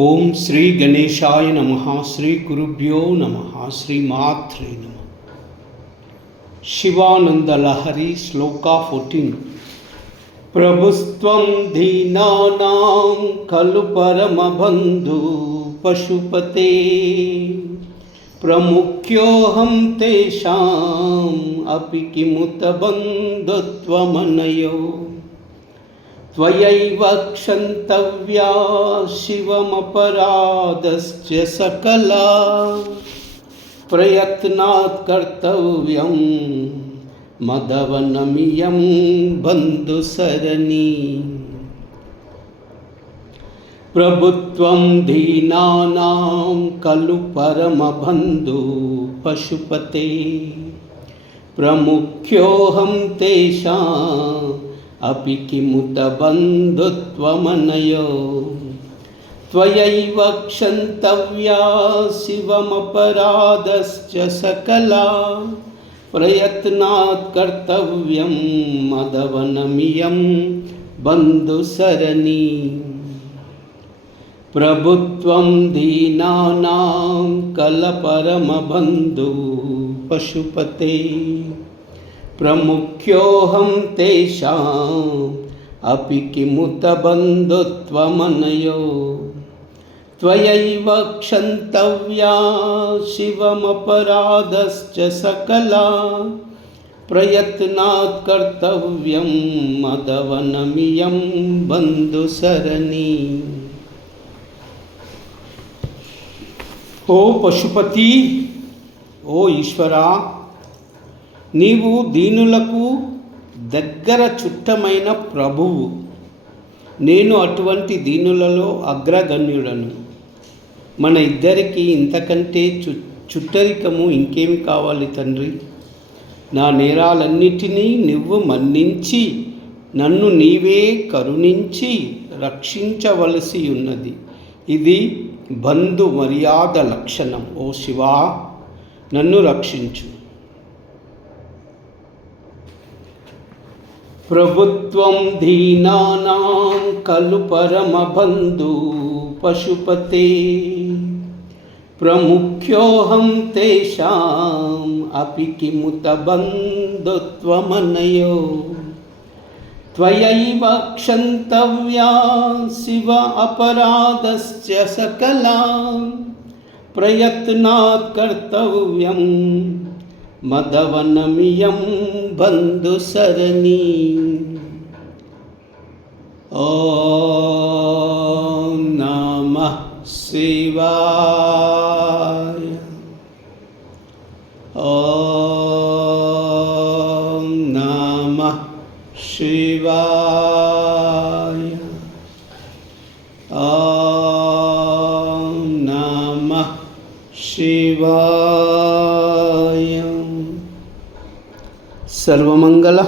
ఓం శ్రీ గణేశాయ నమః. శ్రీ గురుభ్యో నమః. శ్రీ మాత్రే నమః. శివానంద లహరి శ్లోక 14. ప్రభుత్వం దీనానాం ఖలు పరమబంధు పశుపతే ప్రముఖ్యోహం తేషాం అపి కిముత బంధుత్వమనయో త్వయైవ క్షంతవ్యా శివమపరాధస్య సకలా ప్రయత్నాత్ కర్తవ్యం మదవనమియం బంధుసరణి. ప్రభుత్వం దీనానాం ఖలు పరమబంధు పశుపతే ప్రముఖ్యోహం తేషాం అపి కిముత బంధుత్వమనయో త్వయైవ క్షంతవ్యా శివమపరాధస్య సకలా ప్రయత్నాత్ కర్తవ్యం మదవనమియం బంధుసరణి. ప్రభుత్వం దీనానాం ఖలు పరమబంధు పశుపతే ప్రముఖ్యోహం తేషాం అపి కిముత బంధుత్వమనయో త్వయైవ క్షంతవ్యా శివమపరాధస్య సకలా ప్రయత్నాత్ కర్తవ్యం మదవనమియం బంధుసరణి. ఓ పశుపతి, ఓ ఈశ్వరా, నీవు దీనులకు దగ్గర చుట్టమైన ప్రభువు. నేను అటువంటి దీనులలో అగ్రగణ్యుడను. మన ఇద్దరికి ఇంతకంటే చుట్టరికము ఇంకేమి కావాలి తండ్రి? నా నేరాలన్నిటినీ నువ్వు మన్నించి నన్ను నీవే కరుణించి రక్షించవలసి ఉన్నది. ఇది బంధు మర్యాద లక్షణం. ఓ శివా, నన్ను రక్షించు. ప్రభుత్వం దీనానాం ఖలు పరమబంధు పశుపతే ప్రముఖ్యోహం తేషాం అపి కిముత బంధుత్వమనయో త్వయైవ క్షంతవ్యా శివ అపరాధస్య సకలా ప్రయత్నాత్ కర్తవ్యం మదవనమియం బంధుసరణి. ఓం నమః శివాయ. ఓం నమః శివాయ. ఓం నమః శివాయ. సర్వమంగళ